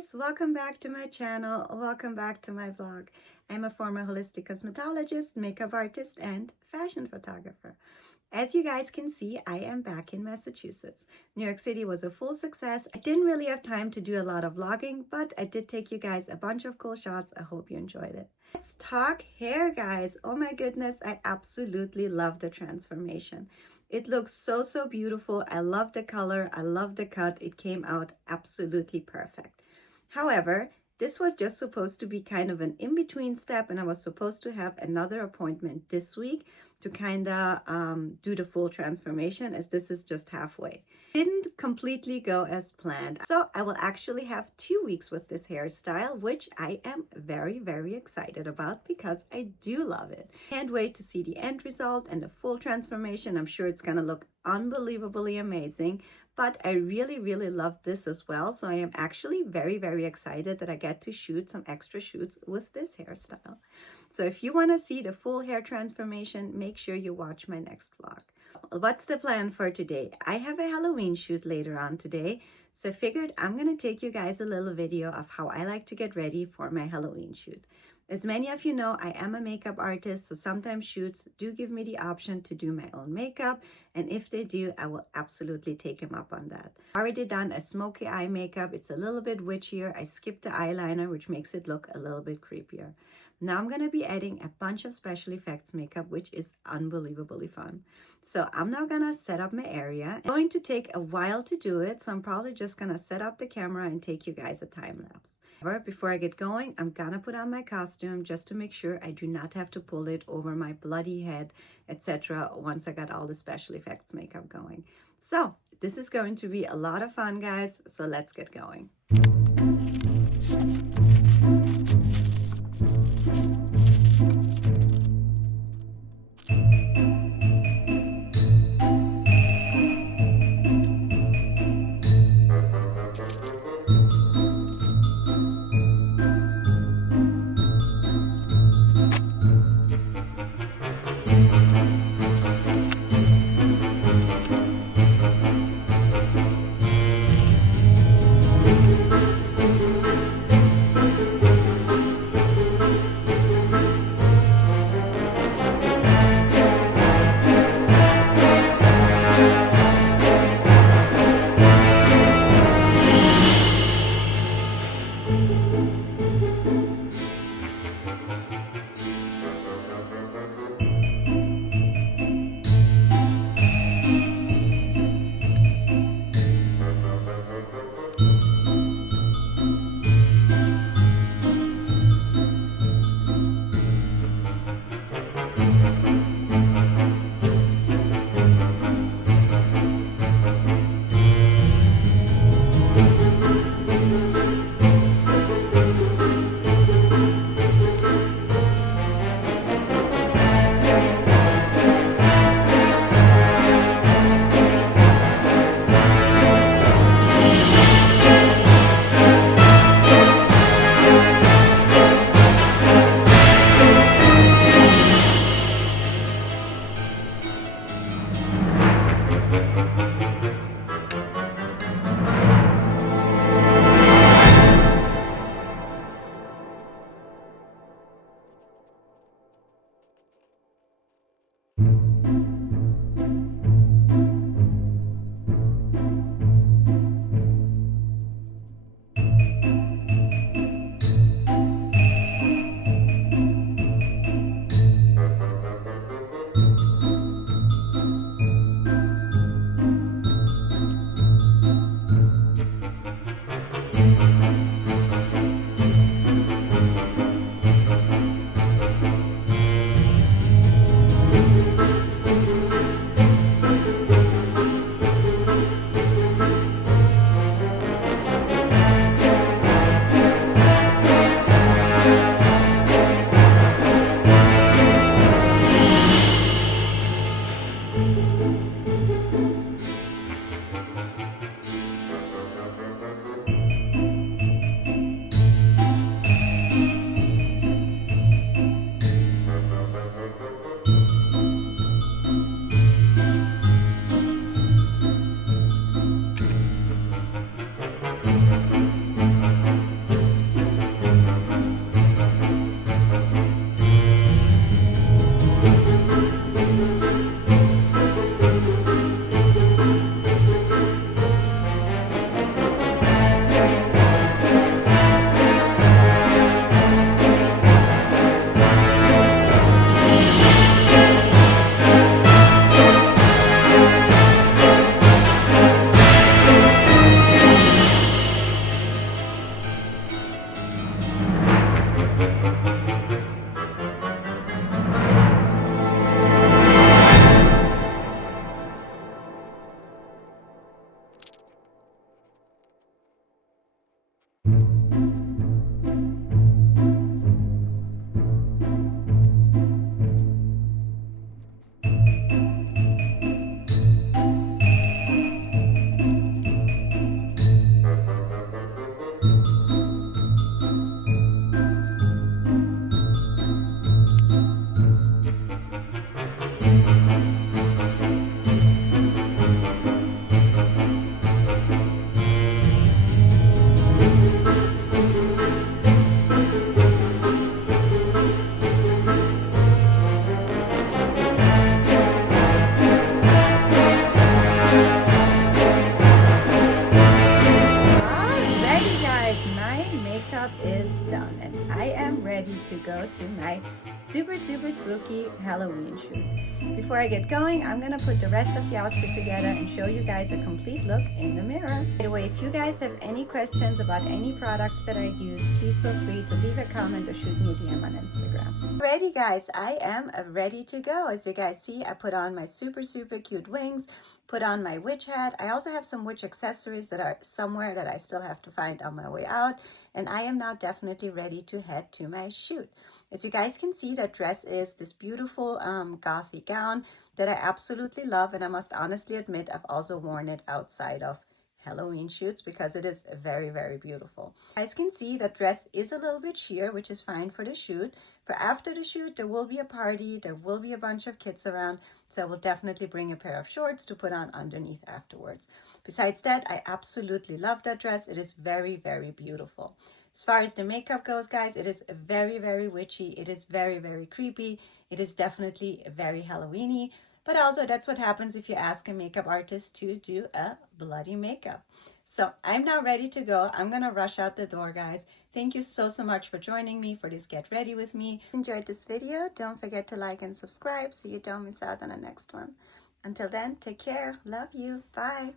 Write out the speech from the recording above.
guys, welcome back to my channel. Welcome back to my vlog. I'm a former holistic cosmetologist, makeup artist, and fashion photographer. As you guys can see, I am back in Massachusetts. New York City was a full success. I didn't really have time to do a lot of vlogging, but I did take you guys a bunch of cool shots. I hope you enjoyed it. Let's talk hair, guys. Oh my goodness, I absolutely love the transformation. It looks so beautiful. I love the color. I love the cut. It came out absolutely perfect. However, this was just supposed to be kind of an in-between step, and I was supposed to have another appointment this week to kind of do the full transformation, as this is just halfway. Didn't completely go as planned. So I will actually have 2 weeks with this hairstyle, which I am very excited about because I do love it. Can't wait to see the end result and the full transformation. I'm sure it's gonna look unbelievably amazing, but I really love this as well. So I am actually very excited that I get to shoot some extra shoots with this hairstyle. So if you want to see the full hair transformation, make sure you watch my next vlog. What's the plan for today? I have a Halloween shoot later on today, so I figured I'm going to take you guys a little video of how I like to get ready for my Halloween shoot. As many of you know, I am a makeup artist, so sometimes shoots do give me the option to do my own makeup, and if they do, I will absolutely take them up on that. Already done a smoky eye makeup. It's a little bit witchier. I skipped the eyeliner, which makes it look a little bit creepier. Now I'm going to be adding a bunch of special effects makeup, which is unbelievably fun. So I'm now going to set up my area. It's going to take a while to do it, so I'm probably just going to set up the camera and take you guys a time lapse. However, before I get going, I'm going to put on my costume just to make sure I do not have to pull it over my bloody head, etc. once I got all the special effects makeup going. So this is going to be a lot of fun, guys, so let's get going. go to my super spooky Halloween shoot. Before I get going, I'm gonna put the rest of the outfit together and show you guys a complete look in the mirror. By the way, if you guys have any questions about any products that I use, please feel free to leave a comment or shoot me a DM on Instagram. Alrighty guys, I am ready to go. As you guys see, I put on my super cute wings, put on my witch hat. I also have some witch accessories that are somewhere that I still have to find on my way out. And I am now definitely ready to head to my shoot. As you guys can see, that dress is this beautiful gothy gown that I absolutely love. And I must honestly admit, I've also worn it outside of Halloween shoots because it is very beautiful. You guys can see that dress is a little bit sheer, which is fine for the shoot. For after the shoot, there will be a party, there will be a bunch of kids around, so I will definitely bring a pair of shorts to put on underneath afterwards. Besides that, I absolutely love that dress. It is very beautiful. As far as the makeup goes, guys, it is very witchy. It is very creepy. It is definitely very Halloweeny. But also, that's what happens if you ask a makeup artist to do a bloody makeup. So I'm now ready to go. I'm gonna rush out the door, guys. Thank you so much for joining me for this Get Ready With Me. Enjoyed this video? Don't forget to like and subscribe so you don't miss out on the next one. Until then, take care. Love you. Bye.